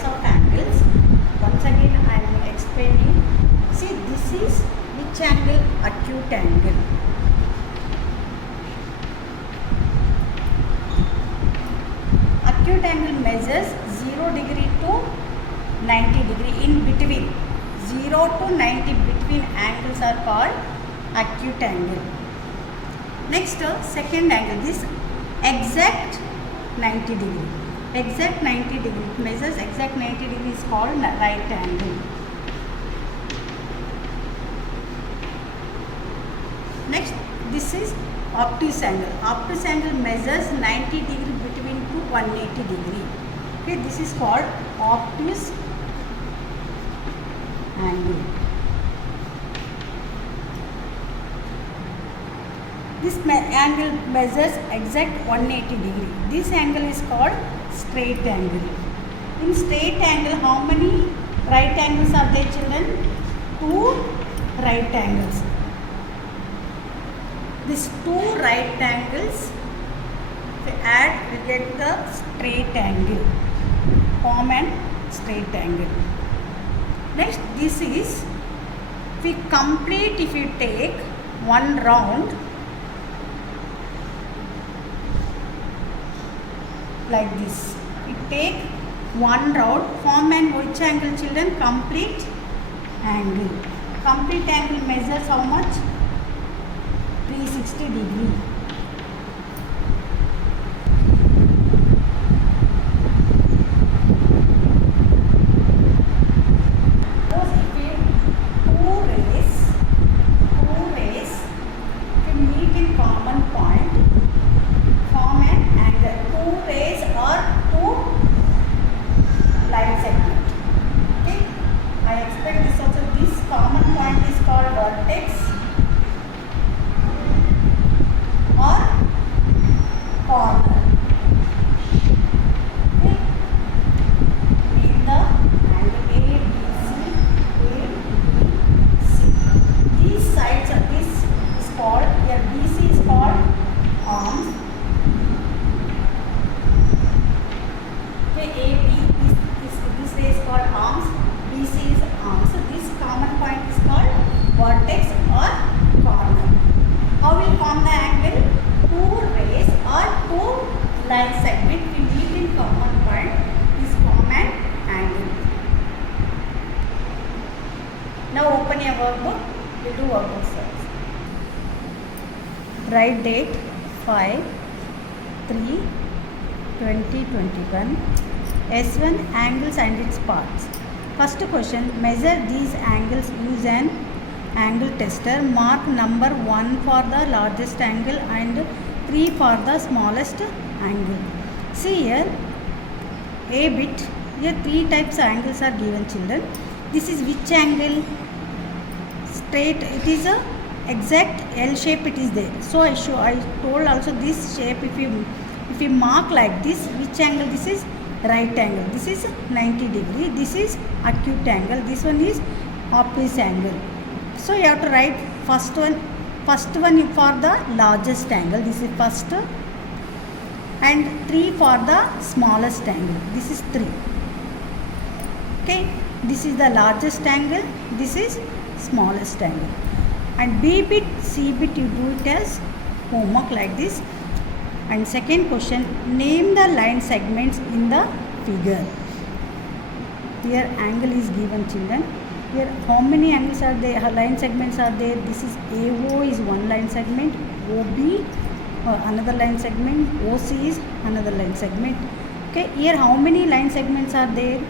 types of angles. Once again I am explaining. See, this is which angle? Acute angle. Acute angle measures 0 degree to 90 degree. In between 0 to 90 between angles are called acute angle. Next, second angle, this exact 90 degree. Exact 90 degree, it measures exact 90 degree is called right angle. Next, this is obtuse angle. Obtuse angle measures 90 degree between to 180 degree. Okay, this is called obtuse angle. This angle measures exact 180 degree. This angle is called straight angle. In straight angle, how many right angles are there, children? 2 right angles. These 2 right angles, we add, we get the straight angle. Form an straight angle. Next, this is, we complete, if you take one round like this. We take one round, form an which angle, children? Complete angle. Complete angle measures how much? 360 degree. Suppose if two rays meet in common point, form an angle. 2 rays or 2 line segment. Okay, I expect this also. This common point is called vertex or corner. Okay, in the angle ABC. These sides of this is called, here BC is called arms. Okay, AB this ray is called arms, BC is arms. So this common point is called vertex or corner. How will form the angle? 2 rays or 2 line segment will meet in common point. This form an angle. Now open your workbook. We'll do workbook first. Write date 5/3/2021. S1 angles and its parts. First question, measure these angles. Use an angle tester. Mark number 1 for the largest angle and 3 for the smallest angle. See here, A bit. Here 3 types of angles are given, children. This is which angle? Straight. It is a exact L shape. It is there. So I told also this shape. If you mark like this, which angle? This is right angle. This is 90 degree. This is acute angle. This one is obtuse angle. So you have to write first one for the largest angle. This is first, and 3 for the smallest angle. This is 3. Okay, this is the largest angle. This is smallest angle. And B bit, C bit, you do it as homework like this. And second question, name the line segments in the figure. Here angle is given, children. Here how many angles are there? Line segments are there. This is AO is one line segment. OB another line segment. OC is another line segment. Okay, here how many line segments are there?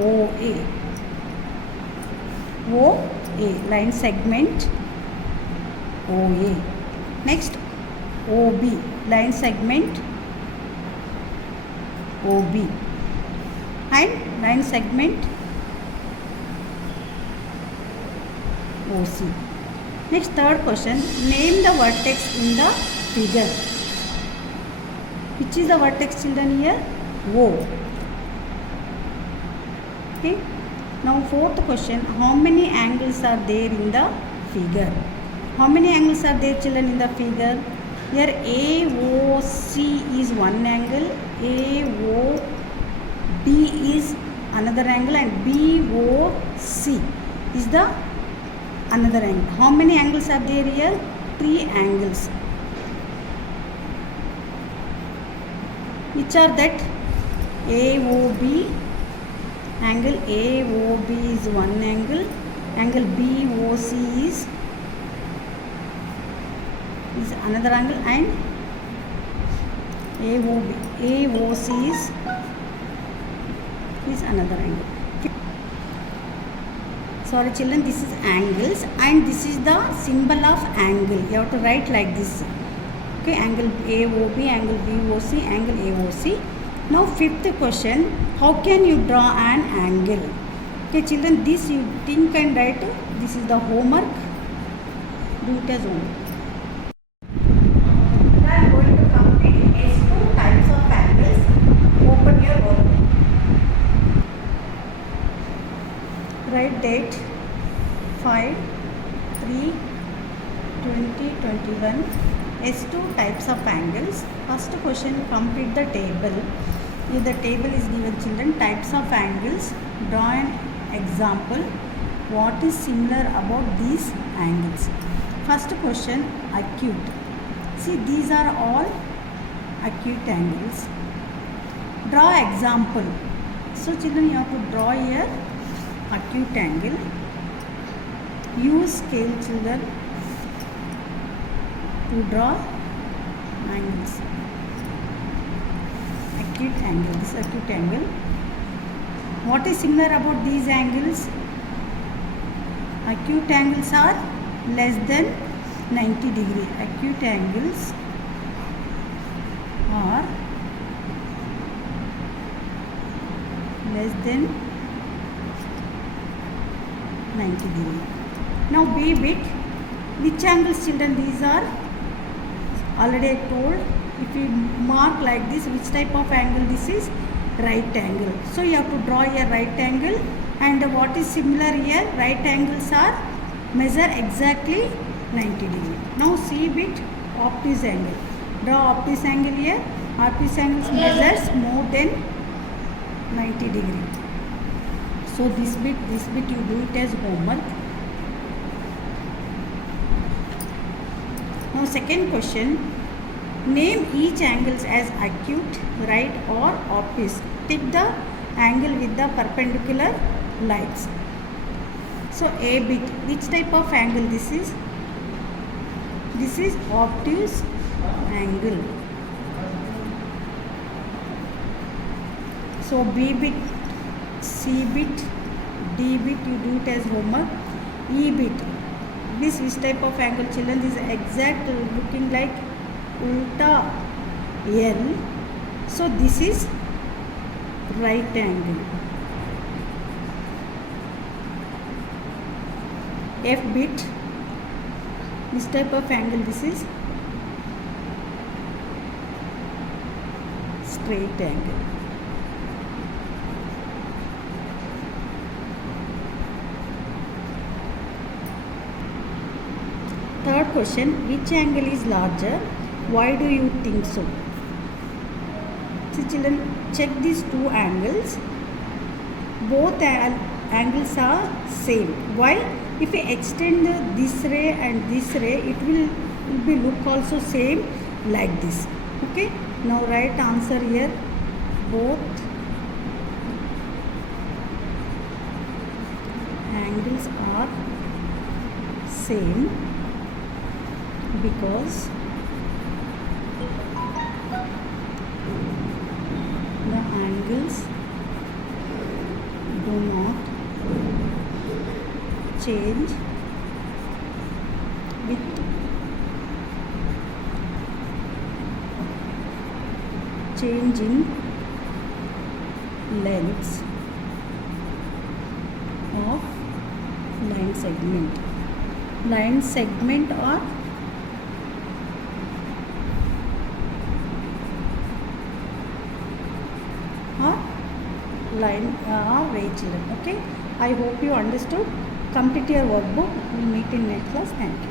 OA. OA line segment. OA. Next, OB line segment. OB and line segment OC. Next, third question, name the vertex in the figure. Which is the vertex, children? Here O. Okay. Now fourth question, how many angles are there in the figure? How many angles are there, children, in the figure? Here AOC is one angle, AOB is another angle, and BOC is the another angle. How many angles are there here? 3 angles. Which are that? AOB. Angle AOB is one angle. Angle BOC is another angle, and AOC is another angle. Sorry children, this is angles, and this is the symbol of angle. You have to write like this. Okay, angle AOB, angle BOC, angle AOC. Now fifth question, how can you draw an angle? Okay children, this you think and write. This is the homework. Do it as homework. Now I am going to complete S2 types of angles. Open your workbook. Write date 5/3/2021. S2 types of angles. First question, complete the table. If the table is given children, types of angles, draw an example. What is similar about these angles? First question, acute. See, these are all acute angles. Draw example. So children, you have to draw here acute angle. Use scale children to draw angles. Acute angle, this acute angle. What is similar about these angles? Acute angles are less than 90 degree. Acute angles are less than 90 degree. Now be bit. Which angles children these are? Already I told. If you mark like this, which type of angle this is? Right angle. So you have to draw a right angle, and what is similar here? Right angles are measure exactly 90 degree. Now see bit obtuse angle. Draw obtuse angle here. Obtuse angle measures more than 90 degree. So this bit you do it as homework. Now second question, name each angles as acute, right or obtuse. Take the angle with the perpendicular lines. So A bit, which type of angle this is? This is obtuse angle. So B bit, C bit, D bit you do it as homework. E bit, this which type of angle children? This is exact looking like ulta L. So this is right angle. F bit, this type of angle this is straight angle. Third question, which angle is larger? Why do you think so? See children, check these two angles. Both angles are same. Why? If we extend this ray and this ray, it will be look also same like this. Okay. Now right answer here. Both angles are same because the angles do not change with change in lengths of line segment. Line segment or line or ray children. Okay, I hope you understood. Complete your workbook. We'll meet in next class. Thank you.